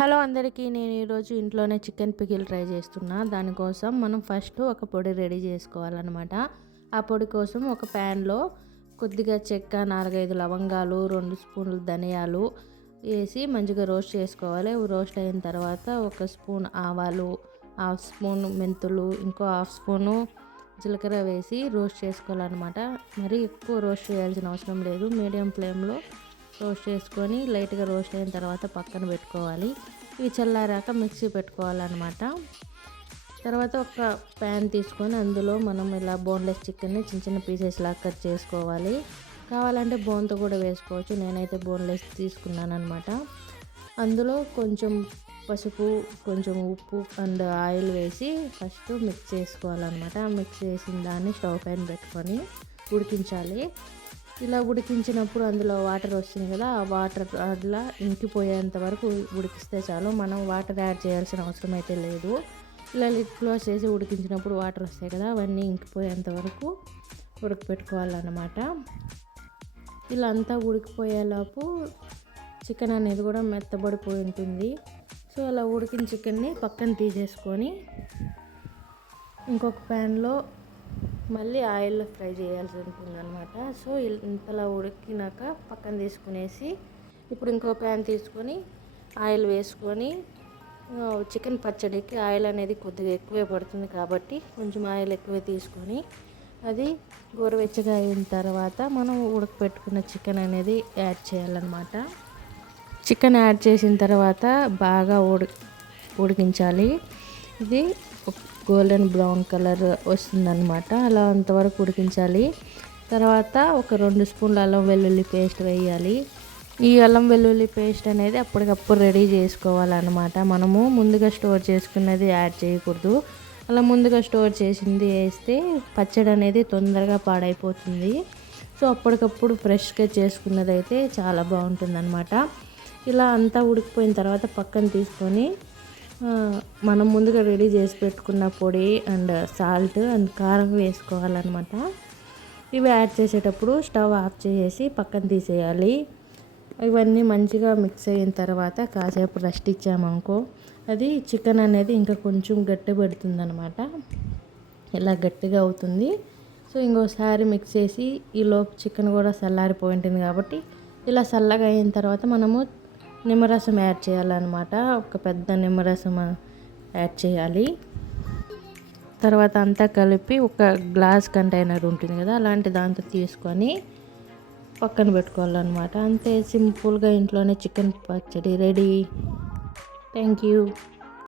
Hello అందరికీ నేను ఈరోజు ఇంట్లోనే చికెన్ పికిల్ ట్రై చేస్తున్నా. దానికోసం మనం ఫస్ట్ ఒక పొడి రెడీ చేసుకోవాలన్నమాట. ఆ పొడి కోసం ఒక ప్యాన్లో కొద్దిగా చెక్క నాలుగైదు లవంగాలు రెండు స్పూన్లు ధనియాలు వేసి మంచిగా రోస్ట్ చేసుకోవాలి. రోస్ట్ అయిన తర్వాత ఒక స్పూన్ ఆవాలు హాఫ్ స్పూన్ మెంతులు ఇంకో హాఫ్ స్పూను జీలకర్ర వేసి రోస్ట్ చేసుకోవాలన్నమాట. మరి ఎక్కువ రోస్ట్ చేయాల్సిన అవసరం లేదు. మీడియం ఫ్లేమ్లో రోస్ట్ చేసుకొని లైట్గా రోస్ట్ అయిన తర్వాత పక్కన పెట్టుకోవాలి. ఇవి చల్లారాక మిక్సీ పెట్టుకోవాలన్నమాట. తర్వాత ఒక ప్యాన్ తీసుకొని అందులో మనం ఇలా బోన్లెస్ చికెన్ని చిన్న చిన్న పీసెస్ లా కట్ చేసుకోవాలి. కావాలంటే బోన్తో కూడా వేసుకోవచ్చు. నేనైతే బోన్లెస్ తీసుకున్నాను అనమాట అందులో కొంచెం పసుపు కొంచెం ఉప్పు అండ్ ఆయిల్ వేసి ఫస్ట్ మిక్స్ చేసుకోవాలన్నమాట. మిక్స్ చేసిన దాన్ని స్టవ్ పైన పెట్టుకొని ఉడికించాలి. ఇలా ఉడికించినప్పుడు అందులో వాటర్ వస్తుంది కదా ఆ వాటర్ అట్లా ఇంకిపోయేంత వరకు ఉడికిస్తే చాలు. మనం వాటర్ యాడ్ చేయాల్సిన అవసరం అయితే లేదు. ఇలా లిడ్ క్లోజ్ చేసి ఉడికించినప్పుడు వాటర్ వస్తాయి కదా అవన్నీ ఇంకిపోయేంత వరకు ఉడకపెట్టుకోవాలన్నమాట. ఇలా అంతా ఉడికిపోయేలోపు చికెన్ అనేది కూడా మెత్తబడిపోయి ఉంటుంది. సో అలా ఉడికిన చికెన్ని పక్కన తీసేసుకొని ఇంకొక ప్యాన్లో మళ్ళీ ఆయిల్లో ఫ్రై చేయాల్సి ఉంటుంది అనమాట సో ఇంతలా ఉడికినాక పక్కన తీసుకునేసి ఇప్పుడు ఇంకో ప్యాన్ తీసుకొని ఆయిల్ వేసుకొని చికెన్ పచ్చడికి ఆయిల్ అనేది కొద్దిగా ఎక్కువే పడుతుంది కాబట్టి కొంచెం ఆయిల్ ఎక్కువే తీసుకొని అది గోరువెచ్చగా అయిన తర్వాత మనం ఉడకపెట్టుకున్న చికెన్ అనేది యాడ్ చేయాలన్నమాట. చికెన్ యాడ్ చేసిన తర్వాత బాగా ఉడి ఉడికించాలి. ఇది గోల్డెన్ బ్రౌన్ కలర్ వస్తుందన్నమాట. అలా అంతవరకు ఉడికించాలి. తర్వాత ఒక రెండు స్పూన్ల అల్లం వెల్లుల్లి పేస్ట్ వేయాలి. ఈ అల్లం వెల్లుల్లి పేస్ట్ అనేది అప్పటికప్పుడు రెడీ చేసుకోవాలన్నమాట. మనము ముందుగా స్టోర్ చేసుకున్నది యాడ్ చేయకూడదు. అలా ముందుగా స్టోర్ చేసింది వేస్తే పచ్చడి అనేది తొందరగా పాడైపోతుంది. సో అప్పటికప్పుడు ఫ్రెష్గా చేసుకున్నదైతే చాలా బాగుంటుంది ఇలా అంతా ఉడికిపోయిన తర్వాత పక్కన తీసుకొని మనం ముందుగా రెడీ చేసి పెట్టుకున్న పొడి అండ్ సాల్ట్ అండ్ కారం వేసుకోవాలన్నమాట. ఇవి యాడ్ చేసేటప్పుడు స్టవ్ ఆఫ్ చేసేసి పక్కన తీసేయాలి. ఇవన్నీ మంచిగా మిక్స్ అయిన తర్వాత కాసేపు రెస్ట్ ఇచ్చామనుకో అది చికెన్ అనేది ఇంకా కొంచెం గట్టి పెడుతుంది అనమాట ఇలా గట్టిగా అవుతుంది. సో ఇంకోసారి మిక్స్ చేసి ఈలోపు చికెన్ కూడా చల్లారిపోయింటుంది కాబట్టి ఇలా చల్లగా అయిన తర్వాత మనము నిమ్మరసం యాడ్ చేయాలన్నమాట. ఒక పెద్ద నిమ్మరసం యాడ్ చేయాలి. తర్వాత అంతా కలిపి ఒక గ్లాస్ కంటైనర్ ఉంటుంది కదా అలాంటి దాంతో తీసుకొని పక్కన పెట్టుకోవాలన్నమాట. అంతే సింపుల్గా ఇంట్లోనే చికెన్ పచ్చడి రెడీ. Thank you.